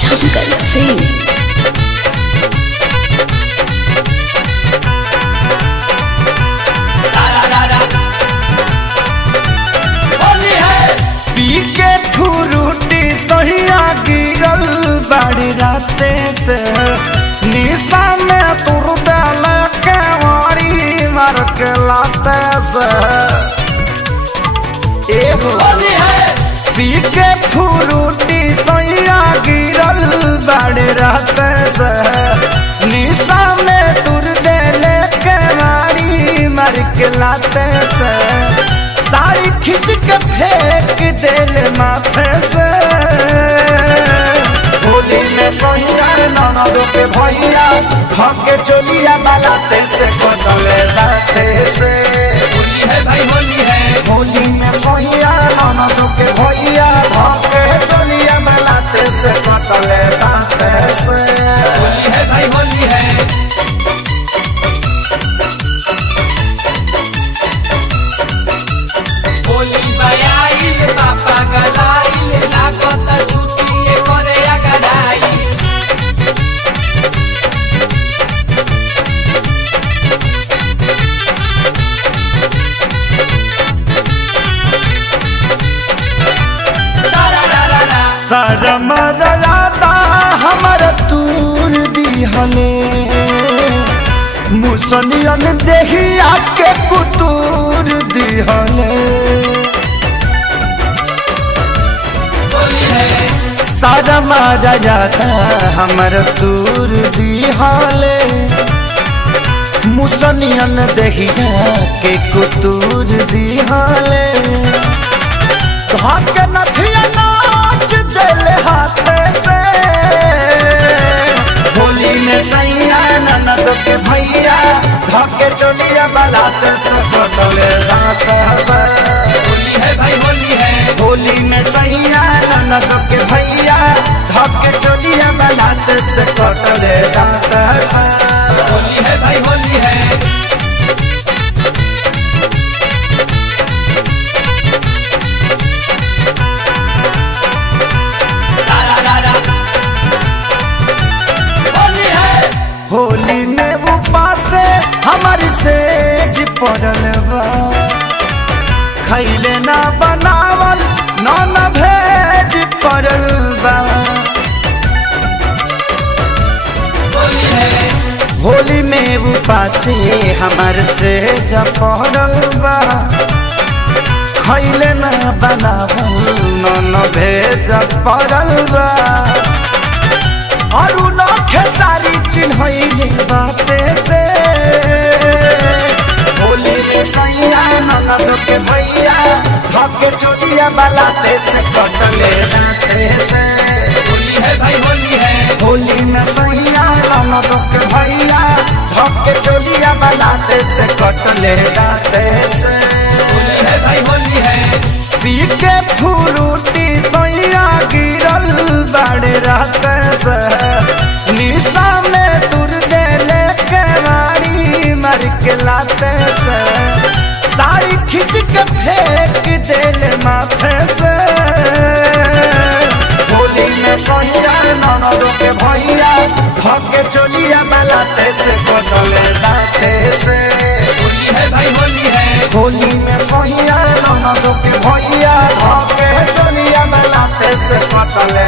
शंकर सिंह। पीके ठुरुटी सहिया गिरल बाड़ी राते से निशा में तुर दल के वारी मार के लाते से पीके ठुरुटी सहिया गिरल बाड़ी राते से निशा में तुर दल के वारी मार के लाते से साड़ी खींच के फेंक दिल माथे से होली में सहिया ननद के भैया भागे चोलिया बलाते से कटले लाते से होली है भाई होली है। होली में सहिया ननद के भैया भागे चोलिया बलाते से कटले लाते से होली है भाई होली है। होली बयाइल पापा गलाइल लागत छुट्टी करे अगराई। शरम रयादा हमर तूर दिहले मुसनियन देहिया के कुतूर दिहले शरम रयादा हमर तूर दिहले मुसनियन देहिया के कुतूर दिहले धाके नथिया नाच जल हाथे से होली में सैया ननद के भैया धाके चोलिया बलाते से कटले लाते से होली है भाई होली है। होली में सैया ननद के भैया धाके चोलिया बलाते से कटले लाते से होली है भाई होली है। होली में उपास हमारी सेज पड़ल बा खैले ना बनावल न भेज पड़ल बा होली में उपास हमार सेज पड़ल बा खैले ना बनावल न भेज पड़ल बा और खेसारी चिन्हैले बाते से होली में सैया ननद के भैया भागे चोलिया बलाते से कटले लाते से होली है भाई होली है। होली में सैया ननद के भैया भागे चोलिया बलाते से कटले लाते से होली है भाई होली है। पीके फुरुटी सैया गिरल बाड़े राते से निशा में तुर देले के वारी मार के लाते से साड़ी खींच के फेंक दिल माथे से होली में सहिया ननद के भैया भागे चोलिया बलाते से कटले लाते से होली है भाई होली है। होली में सहिया ननद के भैया भागे चोलिया बलाते से कटले